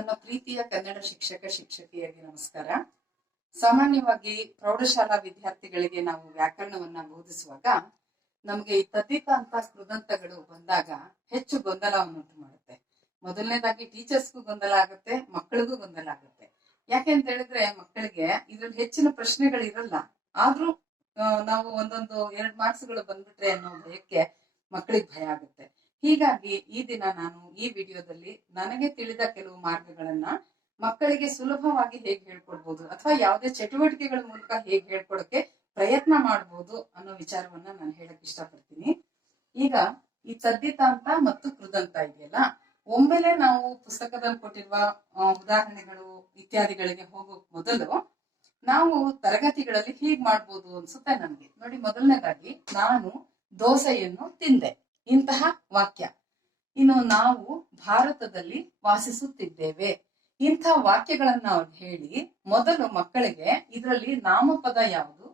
ನನ್ನ ಪ್ರೀತಿಯ ಕನ್ನಡ ಶಿಕ್ಷಕ, ಶಿಕ್ಷಕಿಯರಿಗೆ ನಮಸ್ಕಾರ. ಸಾಮಾನ್ಯವಾಗಿ ಪ್ರೌಢಶಾಲಾ ವಿದ್ಯಾರ್ಥಿಗಳಿಗೆ ನಾವು ವ್ಯಾಕರಣವನ್ನ ಬೋಧಿಸುವಾಗ ನಮಗೆ ಈ ತದ್ದಿತಾಂತ ಕೃದಂತಗಳು ಬಂದಾಗ ಹೆಚ್ಚು ಗೊಂದಲವನ್ನುಂಟು ಮಾಡುತ್ತೆ. ಮೊದಲನೇದಾಗಿ ಟೀಚರ್ಸ್ಗೂ ಗೊಂದಲ ಆಗುತ್ತೆ, ಮಕ್ಕಳಿಗೂ ಗೊಂದಲ ಆಗುತ್ತೆ. ಯಾಕೆ ಅಂತ ಹೇಳಿದ್ರೆ ಮಕ್ಕಳಿಗೆ ಇದ್ರಲ್ಲಿ ಹೆಚ್ಚಿನ ಪ್ರಶ್ನೆಗಳು ಇರಲ್ಲ ಆದ್ರೂ ನಾವು ಒಂದೊಂದು ಎರಡ್ ಮಾರ್ಕ್ಸ್ಗಳು ಬಂದ್ಬಿಟ್ರೆ ಅನ್ನೋ ಭಯಕ್ಕೆ ಮಕ್ಕಳಿಗೆ ಭಯ ಆಗುತ್ತೆ. ಹೀಗಾಗಿ ಈ ದಿನ ನಾನು ಈ ವಿಡಿಯೋದಲ್ಲಿ ನನಗೆ ತಿಳಿದ ಕೆಲವು ಮಾರ್ಗಗಳನ್ನ ಮಕ್ಕಳಿಗೆ ಸುಲಭವಾಗಿ ಹೇಗೆ ಹೇಳ್ಕೊಡ್ಬೋದು ಅಥವಾ ಯಾವುದೇ ಚಟುವಟಿಕೆಗಳ ಮೂಲಕ ಹೇಗೆ ಹೇಳ್ಕೊಡಕ್ಕೆ ಪ್ರಯತ್ನ ಮಾಡ್ಬೋದು ಅನ್ನೋ ವಿಚಾರವನ್ನ ನಾನು ಹೇಳಕ್ ಇಷ್ಟಪಡ್ತೀನಿ. ಈಗ ಈ ತದ್ದಿತಾಂತ ಮತ್ತು ಕೃದಂತ ಇದೆಯಲ್ಲ, ಒಮ್ಮೆಲೆ ನಾವು ಪುಸ್ತಕದಲ್ಲಿ ಕೊಟ್ಟಿರುವ ಉದಾಹರಣೆಗಳು ಇತ್ಯಾದಿಗಳಿಗೆ ಹೋಗೋ ಮೊದಲು ನಾವು ತರಗತಿಗಳಲ್ಲಿ ಹೀಗ್ ಮಾಡ್ಬೋದು ಅನ್ಸುತ್ತೆ ನನ್ಗೆ. ನೋಡಿ, ಮೊದಲನೇದಾಗಿ ನಾನು ದೋಸೆಯನ್ನು ತಿಂದೆ. ಇಂತಹ ವಾಕ್ಯ. ಇನ್ನು ನಾವು ಭಾರತದಲ್ಲಿ ವಾಸಿಸುತ್ತಿದ್ದೇವೆ. ಇಂಥ ವಾಕ್ಯಗಳನ್ನ ಅವ್ರು ಹೇಳಿ ಮೊದಲು ಮಕ್ಕಳಿಗೆ ಇದರಲ್ಲಿ ನಾಮಪದ ಯಾವುದು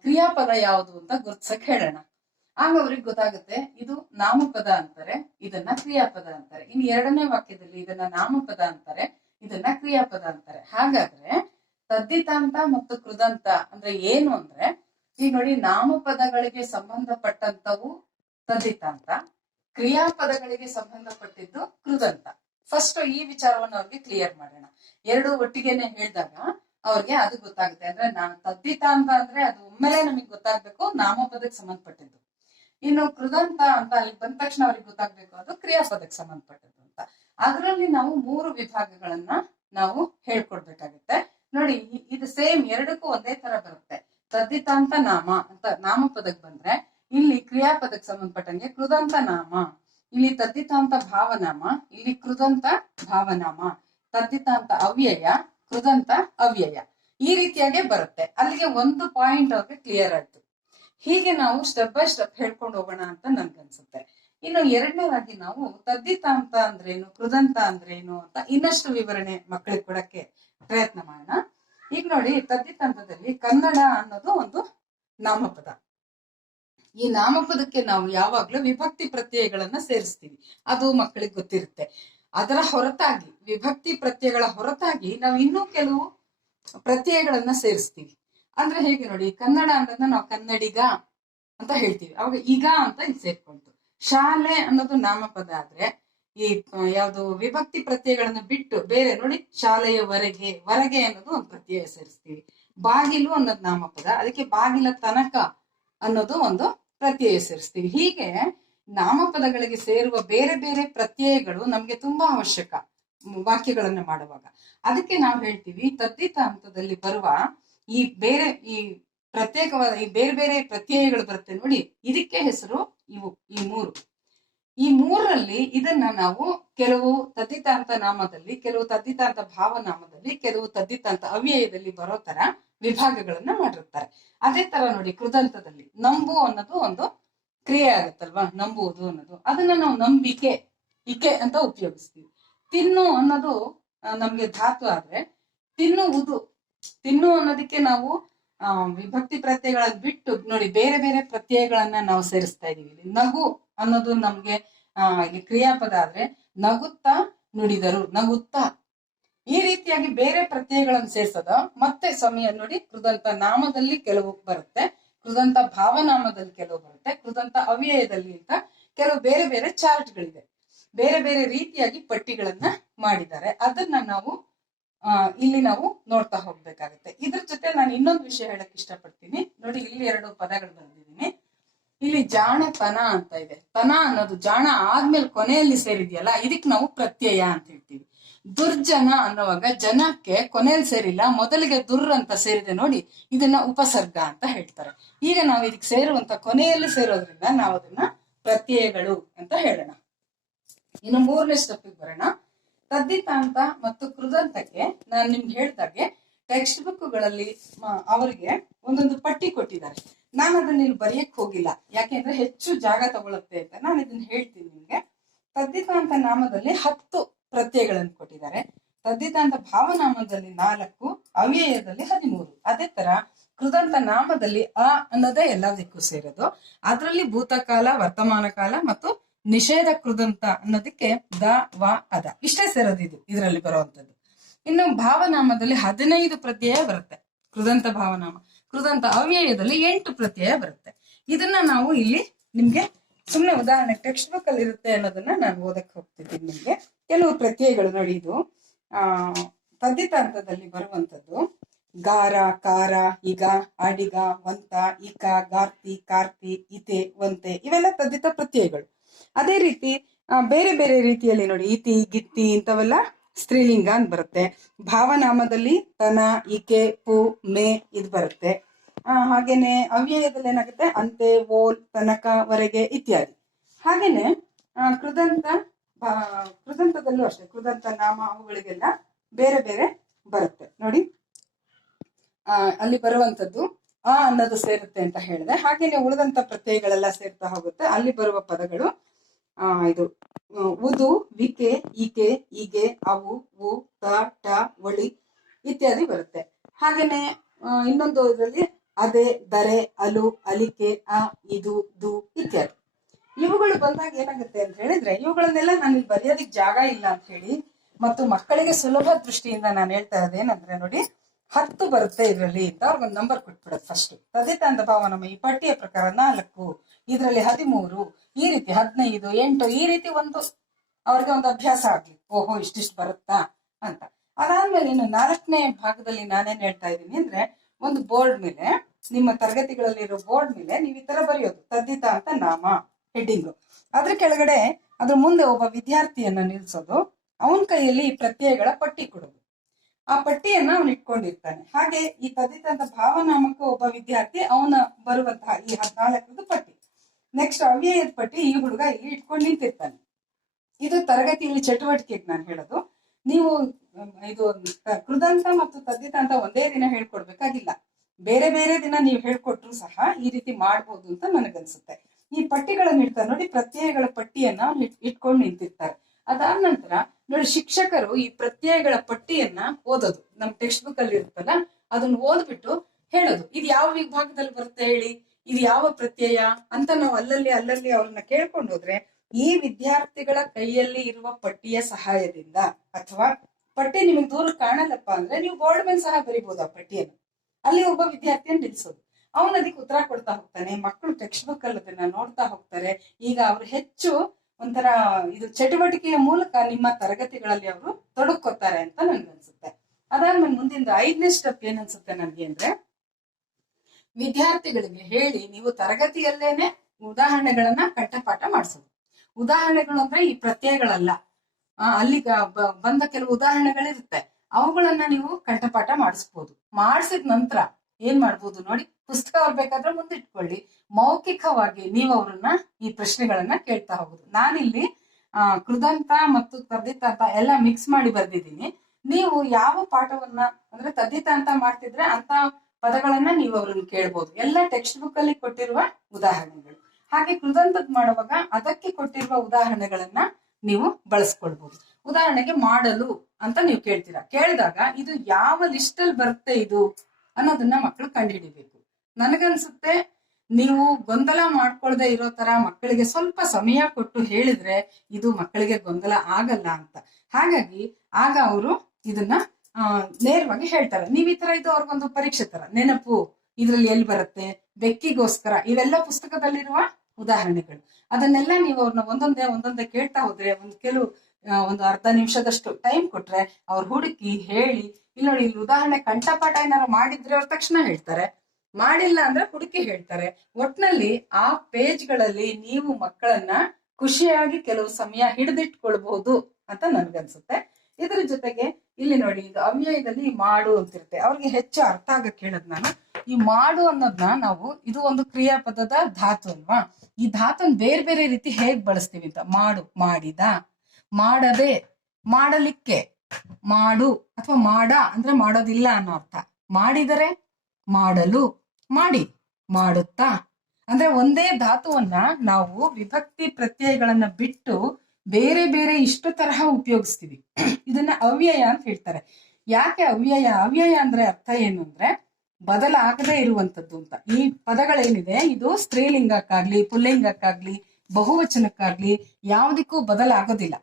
ಕ್ರಿಯಾಪದ ಯಾವುದು ಅಂತ ಗುರ್ತಿಸಕ್ ಹೇಳೋಣ. ಆಗ ಅವ್ರಿಗೆ ಗೊತ್ತಾಗುತ್ತೆ, ಇದು ನಾಮಪದ ಅಂತಾರೆ, ಇದನ್ನ ಕ್ರಿಯಾಪದ ಅಂತಾರೆ. ಇನ್ನು ಎರಡನೇ ವಾಕ್ಯದಲ್ಲಿ ಇದನ್ನ ನಾಮಪದ ಅಂತಾರೆ, ಇದನ್ನ ಕ್ರಿಯಾಪದ ಅಂತಾರೆ. ಹಾಗಾದ್ರೆ ತದ್ದಿತಾಂತ ಮತ್ತು ಕೃದಂತ ಅಂದ್ರೆ ಏನು ಅಂದ್ರೆ ಈಗ ನೋಡಿ ನಾಮಪದಗಳಿಗೆ ಸಂಬಂಧಪಟ್ಟಂತವು ತದ್ದಿತಾಂತ ಕ್ರಿಯಾಪದಗಳಿಗೆ ಸಂಬಂಧಪಟ್ಟಿದ್ದು ಕೃದಂತ. ಫಸ್ಟ್ ಈ ವಿಚಾರವನ್ನು ಅವ್ರಿಗೆ ಕ್ಲಿಯರ್ ಮಾಡೋಣ. ಎರಡು ಒಟ್ಟಿಗೆನೆ ಹೇಳಿದಾಗ ಅವ್ರಿಗೆ ಅದು ಗೊತ್ತಾಗುತ್ತೆ. ಅಂದ್ರೆ ನಾ ತದ್ದಿತಾಂತ ಅಂದ್ರೆ ಅದು ಒಮ್ಮೆಲೆ ನಮಗೆ ಗೊತ್ತಾಗ್ಬೇಕು, ನಾಮಪದಕ್ಕೆ ಸಂಬಂಧಪಟ್ಟಿದ್ದು. ಇನ್ನು ಕೃದಂತ ಅಂತ ಅಲ್ಲಿ ಬಂದ ತಕ್ಷಣ ಅವ್ರಿಗೆ ಗೊತ್ತಾಗ್ಬೇಕು ಅದು ಕ್ರಿಯಾಪದಕ್ಕೆ ಸಂಬಂಧಪಟ್ಟದ್ದು ಅಂತ. ಅದರಲ್ಲಿ ನಾವು ಮೂರು ವಿಭಾಗಗಳನ್ನ ನಾವು ಹೇಳ್ಕೊಡ್ಬೇಕಾಗುತ್ತೆ. ನೋಡಿ ಇದು ಸೇಮ್ ಎರಡಕ್ಕೂ ಒಂದೇ ತರ ಬರುತ್ತೆ. ತದ್ದಿತಾಂತ ನಾಮ, ಅಂತ ನಾಮಪದಕ್ಕೆ ಬಂದ್ರೆ ಇಲ್ಲಿ ಕ್ರಿಯಾಪದಕ್ಕೆ ಸಂಬಂಧಪಟ್ಟಂಗೆ ಕೃದಂತ ನಾಮ, ಇಲ್ಲಿ ತದ್ದಿತಾಂತ ಭಾವನಾಮ, ಇಲ್ಲಿ ಕೃದಂತ ಭಾವನಾಮ ತದ್ದಿತಾಂತ ಅವ್ಯಯ, ಕೃದಂತ ಅವ್ಯಯ. ಈ ರೀತಿಯಾಗೆ ಬರುತ್ತೆ. ಅಲ್ಲಿಗೆ ಒಂದು ಪಾಯಿಂಟ್ ಅವ್ರಿಗೆ ಕ್ಲಿಯರ್ ಆಯ್ತು. ಹೀಗೆ ನಾವು ಸ್ಟೆಪ್ ಬೈ ಸ್ಟೆಪ್ ಹೇಳ್ಕೊಂಡು ಹೋಗೋಣ ಅಂತ ನನ್ಗನ್ಸುತ್ತೆ. ಇನ್ನು ಎರಡನೇದಾಗಿ ನಾವು ತದ್ದಿತಾಂತ ಅಂದ್ರೇನು, ಕೃದಂತ ಅಂದ್ರೇನು ಅಂತ ಇನ್ನಷ್ಟು ವಿವರಣೆ ಮಕ್ಕಳಿಗೆ ಕೊಡಕ್ಕೆ ಪ್ರಯತ್ನ ಮಾಡೋಣ. ಈಗ ನೋಡಿ ತದ್ದಿತಾಂತದಲ್ಲಿ ಕನ್ನಡ ಅನ್ನೋದು ಒಂದು ನಾಮಪದ. ಈ ನಾಮಪದಕ್ಕೆ ನಾವು ಯಾವಾಗ್ಲೂ ವಿಭಕ್ತಿ ಪ್ರತ್ಯಯಗಳನ್ನ ಸೇರಿಸ್ತೀವಿ. ಅದು ಮಕ್ಕಳಿಗೆ ಗೊತ್ತಿರುತ್ತೆ. ಅದರ ಹೊರತಾಗಿ, ವಿಭಕ್ತಿ ಪ್ರತ್ಯಯಗಳ ಹೊರತಾಗಿ ನಾವು ಇನ್ನೂ ಕೆಲವು ಪ್ರತ್ಯಯಗಳನ್ನ ಸೇರಿಸ್ತೀವಿ. ಅಂದ್ರೆ ಹೇಗೆ ನೋಡಿ, ಕನ್ನಡ ಅನ್ನೋದನ್ನ ನಾವು ಕನ್ನಡಿಗ ಅಂತ ಹೇಳ್ತೀವಿ. ಅವಾಗ ಈಗ ಅಂತ ಇಲ್ಲಿ ಸೇರ್ಕೊಳ್ತು ಶಾಲೆ ಅನ್ನೋದು ನಾಮಪದ ಆದ್ರೆ, ಈ ಯಾವುದು ವಿಭಕ್ತಿ ಪ್ರತ್ಯಯಗಳನ್ನ ಬಿಟ್ಟು ಬೇರೆ ನೋಡಿ, ಶಾಲೆಯ ಶಾಲೆಯವರೆಗೆ ಹೊರಗೆ ಅನ್ನೋದು ಒಂದು ಪ್ರತ್ಯಯ ಸೇರಿಸ್ತೀವಿ. ಬಾಗಿಲು ಅನ್ನೋದು ನಾಮಪದ. ಅದಕ್ಕೆ ಬಾಗಿಲ ತನಕ ಅನ್ನೋದು ಒಂದು ಪ್ರತ್ಯಯ ಸೇರಿಸ್ತೀವಿ. ಹೀಗೆ ನಾಮಪದಗಳಿಗೆ ಸೇರುವ ಬೇರೆ ಬೇರೆ ಪ್ರತ್ಯಯಗಳು ನಮ್ಗೆ ತುಂಬಾ ಅವಶ್ಯಕ, ವಾಕ್ಯಗಳನ್ನು ಮಾಡುವಾಗ. ಅದಕ್ಕೆ ನಾವು ಹೇಳ್ತೀವಿ, ತದ್ದಿತ ಹಂತದಲ್ಲಿ ಬರುವ ಈ ಬೇರೆ, ಈ ಪ್ರತ್ಯೇಕವಾದ, ಈ ಬೇರೆ ಬೇರೆ ಪ್ರತ್ಯಯಗಳು ಬರುತ್ತೆ ನೋಡಿ, ಇದಕ್ಕೆ ಹೆಸರು ಇವು, ಈ ಮೂರು. ಈ ಮೂರರಲ್ಲಿ ಇದನ್ನ ನಾವು ಕೆಲವು ತದ್ದಿತಾಂತ ನಾಮದಲ್ಲಿ, ಕೆಲವು ತದ್ದಿತಾಂತ ಭಾವನಾಮದಲ್ಲಿ, ಕೆಲವು ತದ್ದಿತಾಂತ ಅವ್ಯಯದಲ್ಲಿ ಬರೋ ತರ ವಿಭಾಗಗಳನ್ನ ಮಾಡಿರ್ತಾರೆ. ಅದೇ ತರ ನೋಡಿ ಕೃದಂತದಲ್ಲಿ ನಂಬು ಅನ್ನೋದು ಒಂದು ಕ್ರಿಯೆ ಆಗುತ್ತಲ್ವಾ? ನಂಬುವುದು ಅನ್ನೋದು. ಅದನ್ನ ನಾವು ನಂಬಿಕೆ ಇಕೆ ಅಂತ ಉಪಯೋಗಿಸ್ತೀವಿ. ತಿನ್ನು ಅನ್ನೋದು ನಮ್ಗೆ ಧಾತು ಆದ್ರೆ ತಿನ್ನುವುದು ತಿನ್ನು ಅನ್ನೋದಕ್ಕೆ ನಾವು ಆ, ವಿಭಕ್ತಿ ಪ್ರತ್ಯಯಗಳನ್ನ ಬಿಟ್ಟು ನೋಡಿ ಬೇರೆ ಬೇರೆ ಪ್ರತ್ಯಯಗಳನ್ನ ನಾವು ಸೇರಿಸ್ತಾ ಇದೀವಿ ಇಲ್ಲಿ. ನಗು ಅನ್ನೋದು ನಮ್ಗೆ ಆ ಕ್ರಿಯಾಪದ ಆದ್ರೆ ನಗುತ್ತಾ ನುಡಿದರು ನಗುತ್ತಾ ಈ ರೀತಿಯಾಗಿ ಬೇರೆ ಪ್ರತ್ಯಯಗಳನ್ನು ಸೇರ್ಸೋದ. ಮತ್ತೆ ಸಮಯ ನೋಡಿ, ಕೃದಂತ ನಾಮದಲ್ಲಿ ಕೆಲವು ಬರುತ್ತೆ. ಕೃದಂತ ಭಾವನಾಮದಲ್ಲಿ ಕೆಲವು ಬರುತ್ತೆ. ಕೃದಂತ ಅವ್ಯಯದಲ್ಲಿ ಅಂತ ಕೆಲವು ಬೇರೆ ಬೇರೆ ಚಾರ್ಟ್ಗಳಿದೆ ಬೇರೆ ಬೇರೆ ರೀತಿಯಾಗಿ ಪಟ್ಟಿಗಳನ್ನ ಮಾಡಿದ್ದಾರೆ. ಅದನ್ನ ನಾವು ಇಲ್ಲಿ ನಾವು ನೋಡ್ತಾ ಹೋಗ್ಬೇಕಾಗುತ್ತೆ. ಇದ್ರ ಜೊತೆ ನಾನು ಇನ್ನೊಂದು ವಿಷಯ ಹೇಳಕ್ ಇಷ್ಟಪಡ್ತೀನಿ. ನೋಡಿ, ಇಲ್ಲಿ ಎರಡು ಪದಗಳು ಬಂದಿದ್ದೀನಿ ಇಲ್ಲಿ ಜಾಣತನ ಅಂತ ಇದೆ. ತನ ಅನ್ನೋದು ಜಾಣ ಆದ್ಮೇಲೆ ಕೊನೆಯಲ್ಲಿ ಸೇರಿದೆಯಲ್ಲ, ಇದಕ್ಕೆ ನಾವು ಪ್ರತ್ಯಯ ಅಂತ ಹೇಳ್ತೀವಿ. ದುರ್ಜನ ಅನ್ನುವಾಗ ಜನಕ್ಕೆ ಕೊನೆಯಲ್ಲಿ ಸೇರಿಲ್ಲ, ಮೊದಲಿಗೆ ದುರ್ ಅಂತ ಸೇರಿದೆ ನೋಡಿ, ಇದನ್ನ ಉಪಸರ್ಗ ಅಂತ ಹೇಳ್ತಾರೆ. ಈಗ ನಾವು ಇದಕ್ಕೆ ಸೇರುವಂತ ಕೊನೆಯಲ್ಲಿ ಸೇರೋದ್ರಿಂದ ನಾವು ಅದನ್ನ ಪ್ರತ್ಯಯಗಳು ಅಂತ ಹೇಳೋಣ. ಇನ್ನು ಮೂರನೇ ಸ್ಟೆಪ್ಗೆ ಬರೋಣ. ತದ್ದಿತಾಂತ ಮತ್ತು ಕೃದಂತಕ್ಕೆ ನಾನು ನಿಮ್ಗೆ ಹೇಳ್ದಾಗೆ ಟೆಕ್ಸ್ಟ್ ಬುಕ್ಗಳಲ್ಲಿ ಅವರಿಗೆ ಒಂದೊಂದು ಪಟ್ಟಿ ಕೊಟ್ಟಿದ್ದಾರೆ. ನಾನು ಅದನ್ನ ಇಲ್ಲಿ ಬರೆಯಕ್ ಹೋಗಿಲ್ಲ. ಯಾಕೆಂದ್ರೆ ಹೆಚ್ಚು ಜಾಗ ತಗೊಳುತ್ತೆ ಅಂತ ನಾನು ಇದನ್ನ ಹೇಳ್ತೀನಿ ನಿಮ್ಗೆ. ತದ್ದಿತಾಂತ ನಾಮದಲ್ಲಿ ಹತ್ತು ಪ್ರತ್ಯಯಗಳನ್ನು ಕೊಟ್ಟಿದ್ದಾರೆ. ತದ್ದಿತಾಂತ ಭಾವನಾಮದಲ್ಲಿ ನಾಲ್ಕು, ಅವ್ಯಯದಲ್ಲಿ ಹದಿಮೂರು. ಅದೇ ತರ ಕೃದಂತ ನಾಮದಲ್ಲಿ ಅ ಅನ್ನೋದೇ ಎಲ್ಲದಕ್ಕೂ ಸೇರೋದು. ಅದರಲ್ಲಿ ಭೂತಕಾಲ, ವರ್ತಮಾನ ಕಾಲ ಮತ್ತು ನಿಷೇಧ ಕೃದಂತ ಅನ್ನೋದಕ್ಕೆ ದ, ವ, ಅದ. ಇಷ್ಟೇ ಸೇರೋದು ಇದು, ಇದರಲ್ಲಿ ಬರುವಂತದ್ದು. ಇನ್ನು ಭಾವನಾಮದಲ್ಲಿ ಹದಿನೈದು ಪ್ರತ್ಯಯ ಬರುತ್ತೆ. ಕೃದಂತ ಭಾವನಾಮ. ಕೃದಂತ ಅವ್ಯಯದಲ್ಲಿ ಎಂಟು ಪ್ರತ್ಯಯ ಬರುತ್ತೆ. ಇದನ್ನ ನಾವು ಇಲ್ಲಿ ನಿಮ್ಗೆ ಸುಮ್ಮನೆ ಉದಾಹರಣೆ ಟೆಕ್ಸ್ಟ್ ಬುಕ್ ಅಲ್ಲಿ ಇರುತ್ತೆ ಅನ್ನೋದನ್ನ ನಾನು ಓದಕ್ಕೆ ಹೋಗ್ತಿದ್ದೀನಿ ನಿಮಗೆ. ಕೆಲವು ಪ್ರತ್ಯಯಗಳು ನೋಡಿ ಇದು. ಆ ಪದ್ಯತಾಂತದಲ್ಲಿ ಬರುವಂತದ್ದು ಗಾರ, ಕಾರ ಈಗ ಅಡಿಗ, ವಂತ, ಇಕ, ಗಾರ್ತಿ, ಕಾರ್ತಿ, ಇತೆ, ವಂತೆ, ಇವೆಲ್ಲ ತದ್ದಿತ ಪ್ರತ್ಯಯಗಳು. ಅದೇ ರೀತಿ ಬೇರೆ ಬೇರೆ ರೀತಿಯಲ್ಲಿ ನೋಡಿ, ಇತಿ, ಗಿತ್ತಿ ಇಂಥವೆಲ್ಲ ಸ್ತ್ರೀಲಿಂಗ ಅಂತ ಬರುತ್ತೆ. ಭಾವನಾಮದಲ್ಲಿ ತನ, ಇಕೆ, ಪು, ಮೇ ಇದು ಬರುತ್ತೆ. ಹಾಗೇನೆ ಅವ್ಯಯದಲ್ಲಿ ಏನಾಗುತ್ತೆ? ಅಂತೆ, ಓಲ್, ತನಕ, ವರೆಗೆ ಇತ್ಯಾದಿ. ಹಾಗೇನೆ ಕೃದಂತ ಕೃದಂತದಲ್ಲೂ ಅಷ್ಟೇ, ಕೃದಂತ, ನಾಮ ಅವುಗಳಿಗೆಲ್ಲ ಬೇರೆ ಬೇರೆ ಬರುತ್ತೆ. ನೋಡಿ ಅಲ್ಲಿ ಬರುವಂತದ್ದು ಆ ಅನ್ನೋದು ಸೇರುತ್ತೆ ಅಂತ ಹೇಳಿದೆ. ಹಾಗೇನೆ ಉಳಿದಂತ ಪ್ರತ್ಯಯಗಳೆಲ್ಲ ಸೇರ್ತಾ ಹೋಗುತ್ತೆ. ಅಲ್ಲಿ ಬರುವ ಪದಗಳು, ಆ, ಇದು ಉದು, ವಿಕೆ, ಈಕೆ, ಈಗೆ, ಅವು, ಉ, ತ, ಟ, ಒಳಿ ಇತ್ಯಾದಿ ಬರುತ್ತೆ. ಹಾಗೇನೆ ಇನ್ನೊಂದು ಇದರಲ್ಲಿ ಅದೆ, ದರೆ, ಅಲು, ಅಲಿಕೆ, ಅ, ಇದು, ದು ಇತ್ಯಾದಿ. ಇವುಗಳು ಬಂದಾಗ ಏನಾಗುತ್ತೆ ಅಂತ ಹೇಳಿದ್ರೆ, ಇವುಗಳನ್ನೆಲ್ಲ ನಾನು ಇಲ್ಲಿ ಬರೆಯೋದಿಕ್ ಜಾಗ ಇಲ್ಲ ಅಂತ ಹೇಳಿ, ಮತ್ತು ಮಕ್ಕಳಿಗೆ ಸುಲಭ ದೃಷ್ಟಿಯಿಂದ ನಾನು ಹೇಳ್ತಾ ಇರೋದೇನಂದ್ರೆ ನೋಡಿ, ಹತ್ತು ಬರುತ್ತೆ ಇದರಲ್ಲಿ ಅಂತ ಅವ್ರಿಗೊಂದು ನಂಬರ್ ಕೊಟ್ಬಿಡೋದು ಫಸ್ಟ್ ತದಿತಾಂತ ಭಾವನಮ ಈ ಪಟ್ಟಿಯ ಪ್ರಕಾರ ನಾಲ್ಕು, ಇದರಲ್ಲಿ ಹದಿಮೂರು, ಈ ರೀತಿ ಹದಿನೈದು, ಎಂಟು, ಈ ರೀತಿ ಒಂದು ಅವ್ರಿಗೆ ಒಂದು ಅಭ್ಯಾಸ ಆಗ್ಲಿ. ಓಹೋ, ಇಷ್ಟಿಷ್ಟು ಬರುತ್ತಾ ಅಂತ. ಅದಾದ್ಮೇಲೆ ಇನ್ನು ನಾಲ್ಕನೇ ಭಾಗದಲ್ಲಿ ನಾನೇನ್ ಹೇಳ್ತಾ ಇದ್ದೀನಿ ಅಂದ್ರೆ ಒಂದು ಬೋರ್ಡ್ ಮೇಲೆ, ನಿಮ್ಮ ತರಗತಿಗಳಲ್ಲಿರೋ ಬೋರ್ಡ್ ಮೇಲೆ ನೀವು ಈ ತರ ಬರೆಯೋದು, ತದ್ದಿತ ಅಂತ ನಾಮ, ಹೆಡ್ಡಿಂಗು. ಅದ್ರ ಕೆಳಗಡೆ, ಅದ್ರ ಮುಂದೆ ಒಬ್ಬ ವಿದ್ಯಾರ್ಥಿಯನ್ನ ನಿಲ್ಸೋದು, ಅವನ ಕೈಯಲ್ಲಿ ಈ ಪ್ರತ್ಯಯಗಳ ಪಟ್ಟಿ ಕೊಡೋದು. ಆ ಪಟ್ಟಿಯನ್ನ ಅವನು ಇಟ್ಕೊಂಡಿರ್ತಾನೆ. ಹಾಗೆ ಈ ತದ್ದಿತ ಅಂತ ಭಾವನಾಮಕ ಒಬ್ಬ ವಿದ್ಯಾರ್ಥಿ ಅವನ ಬರುವಂತಹ ಈ ಹದಿನಾಲ್ಕರದ್ದು ಪಟ್ಟಿ. ನೆಕ್ಸ್ಟ್ ಅವ್ಯಯದ ಪಟ್ಟಿ ಈ ಹುಡುಗ ಇಲ್ಲಿ ಇಟ್ಕೊಂಡು ನಿಂತಿರ್ತಾನೆ ಇದು ತರಗತಿಯಲ್ಲಿ ಚಟುವಟಿಕೆಗೆ ನಾನು ಹೇಳೋದು. ನೀವು ಇದು ಕೃದಂತ ಮತ್ತು ತದ್ದಿತ ಅಂತ ಒಂದೇ ದಿನ ಹೇಳ್ಕೊಡ್ಬೇಕಾಗಿಲ್ಲ. ಬೇರೆ ಬೇರೆ ದಿನ ನೀವು ಹೇಳ್ಕೊಟ್ರು ಸಹ ಈ ರೀತಿ ಮಾಡ್ಬೋದು ಅಂತ ನನಗನ್ಸುತ್ತೆ. ಈ ಪಟ್ಟಿಗಳನ್ನ ಇಡ್ತಾರೆ ನೋಡಿ, ಪ್ರತ್ಯಯಗಳ ಪಟ್ಟಿಯನ್ನ ಇಟ್ಕೊಂಡು ನಿಂತಿರ್ತಾರೆ. ಅದಾದ ನಂತರ ನೋಡಿ, ಶಿಕ್ಷಕರು ಈ ಪ್ರತ್ಯಯಗಳ ಪಟ್ಟಿಯನ್ನ ಓದೋದು. ನಮ್ ಟೆಕ್ಸ್ಟ್ ಬುಕ್ ಅಲ್ಲಿ ಇರುತ್ತಲ್ಲ, ಅದನ್ನ ಓದ್ಬಿಟ್ಟು ಹೇಳೋದು. ಇದು ಯಾವ ವಿಭಾಗದಲ್ಲಿ ಬರುತ್ತೆ ಹೇಳಿ? ಇದು ಯಾವ ಪ್ರತ್ಯಯ? ಅಂತ ನಾವು ಅಲ್ಲಲ್ಲಿ ಅಲ್ಲಲ್ಲಿ ಅವ್ರನ್ನ ಕೇಳ್ಕೊಂಡು ಹೋದ್ರೆ ಈ ವಿದ್ಯಾರ್ಥಿಗಳ ಕೈಯಲ್ಲಿ ಇರುವ ಪಟ್ಟಿಯ ಸಹಾಯದಿಂದ ಅಥವಾ ಪಟ್ಟಿ ನಿಮಗೆ ದೂರ ಕಾಣಲ್ಲಪ್ಪ ಅಂದ್ರೆ ನೀವು ಬೋರ್ಡ್ ಮೇಲೆ ಸಹ ಬರಿಬಹುದು ಆ ಪಟ್ಟಿಯನ್ನು. ಅಲ್ಲಿ ಒಬ್ಬ ವಿದ್ಯಾರ್ಥಿಯನ್ನು ನಿಲ್ಸೋದು. ಅವನು ಅದಕ್ಕೆ ಉತ್ತರ ಕೊಡ್ತಾ ಹೋಗ್ತಾನೆ ಮಕ್ಕಳು ಟೆಕ್ಸ್ಟ್ ಬುಕ್ ಅಲ್ಲಿ ಅದನ್ನ ನೋಡ್ತಾ ಹೋಗ್ತಾರೆ. ಈಗ ಅವರು ಹೆಚ್ಚು ಒಂಥರ ಇದು ಚಟುವಟಿಕೆಯ ಮೂಲಕ ನಿಮ್ಮ ತರಗತಿಗಳಲ್ಲಿ ಅವರು ತೊಡಕೋತಾರೆ ಅಂತ ನನ್ಗನ್ಸುತ್ತೆ ಅದಾದ್ಮೇಲೆ ಮುಂದಿನ ಐದನೇ ಸ್ಟೆಪ್ ಏನನ್ಸುತ್ತೆ ನನ್ಗೆ ಅಂದ್ರೆ, ವಿದ್ಯಾರ್ಥಿಗಳಿಗೆ ಹೇಳಿ ನೀವು ತರಗತಿಯಲ್ಲೇನೆ ಉದಾಹರಣೆಗಳನ್ನ ಕಟ್ಟಪಾಠ ಮಾಡಿಸೋದು. ಉದಾಹರಣೆಗಳು ಅಂದ್ರೆ ಈ ಪ್ರತ್ಯಯಗಳಲ್ಲ. ಅಲ್ಲಿ ಬಂದ ಕೆಲವು ಉದಾಹರಣೆಗಳಿರುತ್ತೆ. ಅವುಗಳನ್ನ ನೀವು ಕಂಠಪಾಠ ಮಾಡಿಸ್ಬೋದು. ಮಾಡಿಸಿದ ನಂತರ ಏನ್ ಮಾಡ್ಬೋದು ನೋಡಿ ಪುಸ್ತಕ ಅವ್ರು ಬೇಕಾದ್ರೆ ಮುಂದಿಟ್ಕೊಳ್ಳಿ. ಮೌಖಿಕವಾಗಿ ನೀವು ಅವ್ರನ್ನ ಈ ಪ್ರಶ್ನೆಗಳನ್ನ ಕೇಳ್ತಾ ಹೋಗುದು ನಾನಿಲ್ಲಿ, ಆ, ಕೃದಂತ ಮತ್ತು ತದ್ದಿತ ಅಂತ ಎಲ್ಲ ಮಿಕ್ಸ್ ಮಾಡಿ ಬರ್ದಿದ್ದೀನಿ. ನೀವು ಯಾವ ಪಾಠವನ್ನ, ಅಂದ್ರೆ ತದ್ದಿತ ಅಂತ ಮಾಡ್ತಿದ್ರೆ ಅಂತ ಪದಗಳನ್ನ ನೀವು ಅವ್ರನ್ನ ಕೇಳ್ಬೋದು. ಎಲ್ಲ ಟೆಕ್ಸ್ಟ್ ಬುಕ್ ಅಲ್ಲಿ ಕೊಟ್ಟಿರುವ ಉದಾಹರಣೆಗಳು. ಹಾಗೆ ಕೃದಂತದ್ ಮಾಡುವಾಗ ಅದಕ್ಕೆ ಕೊಟ್ಟಿರುವ ಉದಾಹರಣೆಗಳನ್ನ ನೀವು ಬಳಸ್ಕೊಳ್ಬಹುದು ಉದಾಹರಣೆಗೆ ಮಾಡಲು ಅಂತ ನೀವು ಕೇಳ್ತೀರಾ? ಕೇಳಿದಾಗ ಇದು ಯಾವ ಲಿಸ್ಟ್ ಅಲ್ಲಿ ಬರುತ್ತೆ ಇದು ಅನ್ನೋದನ್ನ ಮಕ್ಕಳು ಕಂಡುಹಿಡಿಬೇಕು. ನನಗನ್ಸುತ್ತೆ ನೀವು ಗೊಂದಲ ಮಾಡ್ಕೊಳ್ದೆ ಇರೋ ತರ ಮಕ್ಕಳಿಗೆ ಸ್ವಲ್ಪ ಸಮಯ ಕೊಟ್ಟು ಹೇಳಿದ್ರೆ ಇದು ಮಕ್ಕಳಿಗೆ ಗೊಂದಲ ಆಗಲ್ಲ ಅಂತ. ಹಾಗಾಗಿ ಆಗ ಅವರು ಇದನ್ನ ನೇರವಾಗಿ ಹೇಳ್ತಾರೆ. ನೀವು ಈ ತರ ಇದು ಅವ್ರಿಗೊಂದು ಪರೀಕ್ಷೆ ತರ, ನೆನಪು ಇದ್ರಲ್ಲಿ ಎಲ್ಲಿ ಬರುತ್ತೆ, ಬೆಕ್ಕಿಗೋಸ್ಕರ ಇವೆಲ್ಲ ಪುಸ್ತಕದಲ್ಲಿರುವ ಉದಾಹರಣೆಗಳು. ಅದನ್ನೆಲ್ಲ ನೀವು ಅವ್ರನ್ನ ಒಂದೊಂದೇ ಒಂದೊಂದೇ ಕೇಳ್ತಾ ಹೋದ್ರೆ, ಒಂದು ಕೆಲವು ಒಂದು ಅರ್ಧ ನಿಮಿಷದಷ್ಟು ಟೈಮ್ ಕೊಟ್ರೆ ಅವ್ರ ಹುಡುಕಿ ಹೇಳಿ ಇಲ್ಲಿ ನೋಡಿ ಇಲ್ಲಿ ಉದಾಹರಣೆ ಕಂಠಪಾಠ ಏನಾರು ಮಾಡಿದ್ರೆ ಅವ್ರ ತಕ್ಷಣ ಹೇಳ್ತಾರೆ. ಮಾಡಿಲ್ಲ ಅಂದ್ರೆ ಹುಡುಕಿ ಹೇಳ್ತಾರೆ. ಒಟ್ನಲ್ಲಿ ಆ ಪೇಜ್ಗಳಲ್ಲಿ ನೀವು ಮಕ್ಕಳನ್ನ ಖುಷಿಯಾಗಿ ಕೆಲವು ಸಮಯ ಹಿಡಿದಿಟ್ಕೊಳ್ಬಹುದು ಅಂತ ನನ್ಗನ್ಸುತ್ತೆ. ಇದ್ರ ಜೊತೆಗೆ ಇಲ್ಲಿ ನೋಡಿ ಇದು ಅವ್ಯಯದಲ್ಲಿ ಮಾಡು ಅಂತಿರುತ್ತೆ. ಅವ್ರಿಗೆ ಹೆಚ್ಚು ಅರ್ಥ ಆಗಕ್ಕೆ ಹೇಳದ್ ನಾನು. ಈ ಮಾಡು ಅನ್ನೋದನ್ನ ನಾವು ಇದು ಒಂದು ಕ್ರಿಯಾಪದದ ಧಾತು ಅಲ್ವಾ? ಈ ಧಾತುನ್ ಬೇರೆ ಬೇರೆ ರೀತಿ ಹೇಗ್ ಬಳಸ್ತೀವಿ ಅಂತ? ಮಾಡು, ಮಾಡಿದ. ಮಾಡದೆ, ಮಾಡಲಿಕ್ಕೆ. ಮಾಡು ಅಥವಾ ಮಾಡ ಅಂದ್ರೆ ಮಾಡೋದಿಲ್ಲ ಅನ್ನೋ ಅರ್ಥ. ಮಾಡಿದರೆ ಮಾಡಲು, ಮಾಡಿ, ಮಾಡುತ್ತಾ? ಅಂದ್ರೆ ಒಂದೇ ಧಾತುವನ್ನ ನಾವು ವಿಭಕ್ತಿ ಪ್ರತ್ಯಯಗಳನ್ನ ಬಿಟ್ಟು ಬೇರೆ ಬೇರೆ ಇಷ್ಟು ತರಹ ಉಪಯೋಗಿಸ್ತೀವಿ. ಇದನ್ನ ಅವ್ಯಯ ಅಂತ ಹೇಳ್ತಾರೆ. ಯಾಕೆ ಅವ್ಯಯ? ಅವ್ಯಯ ಅಂದ್ರೆ ಅರ್ಥ ಏನು ಅಂದ್ರೆ ಬದಲಾಗದೇ ಇರುವಂತದ್ದು ಅಂತ. ಈ ಪದಗಳೇನಿದೆ? ಇದು ಸ್ತ್ರೀಲಿಂಗಕ್ಕಾಗ್ಲಿ, ಪುಲ್ಲಿಂಗಕ್ಕಾಗ್ಲಿ, ಬಹುವಚನಕ್ಕಾಗ್ಲಿ ಯಾವುದಕ್ಕೂ ಬದಲಾಗೋದಿಲ್ಲ.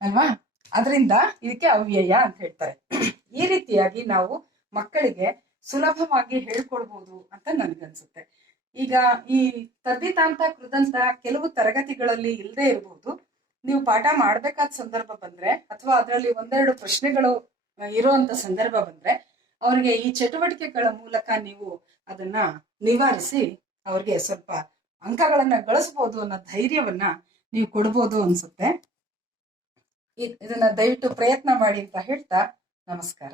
ಅಲ್ವಾ? ಅದರಿಂದ ಇದಕ್ಕೆ ಅವ್ಯಯ ಅಂತ ಹೇಳ್ತಾರೆ. ಈ ರೀತಿಯಾಗಿ ನಾವು ಮಕ್ಕಳಿಗೆ ಸುಲಭವಾಗಿ ಹೇಳ್ಕೊಡ್ಬೋದು ಅಂತ ನನ್ಗನ್ಸುತ್ತೆ. ಈಗ ಈ ತದ್ದಿತಾಂತ ಕೃದಂತ ಕೆಲವು ತರಗತಿಗಳಲ್ಲಿ ಇಲ್ಲದೆ ಇರಬಹುದು ನೀವು ಪಾಠ ಮಾಡ್ಬೇಕಾದ ಸಂದರ್ಭ ಬಂದ್ರೆ, ಅಥವಾ ಅದರಲ್ಲಿ ಒಂದೆರಡು ಪ್ರಶ್ನೆಗಳು ಇರುವಂತ ಸಂದರ್ಭ ಬಂದ್ರೆ, ಅವರಿಗೆ ಈ ಚಟುವಟಿಕೆಗಳ ಮೂಲಕ ನೀವು ಅದನ್ನ ನಿವಾರಿಸಿ ಅವ್ರಿಗೆ ಸ್ವಲ್ಪ ಅಂಕಗಳನ್ನ ಗಳಿಸ್ಬೋದು ಅನ್ನೋ ಧೈರ್ಯವನ್ನ ನೀವು ಕೊಡ್ಬೋದು ಅನ್ಸುತ್ತೆ. ಇದ್- ಇದನ್ನ ದಯವಿಟ್ಟು ಪ್ರಯತ್ನ ಮಾಡಿ ಅಂತ ಹೇಳ್ತಾ ನಮಸ್ಕಾರ.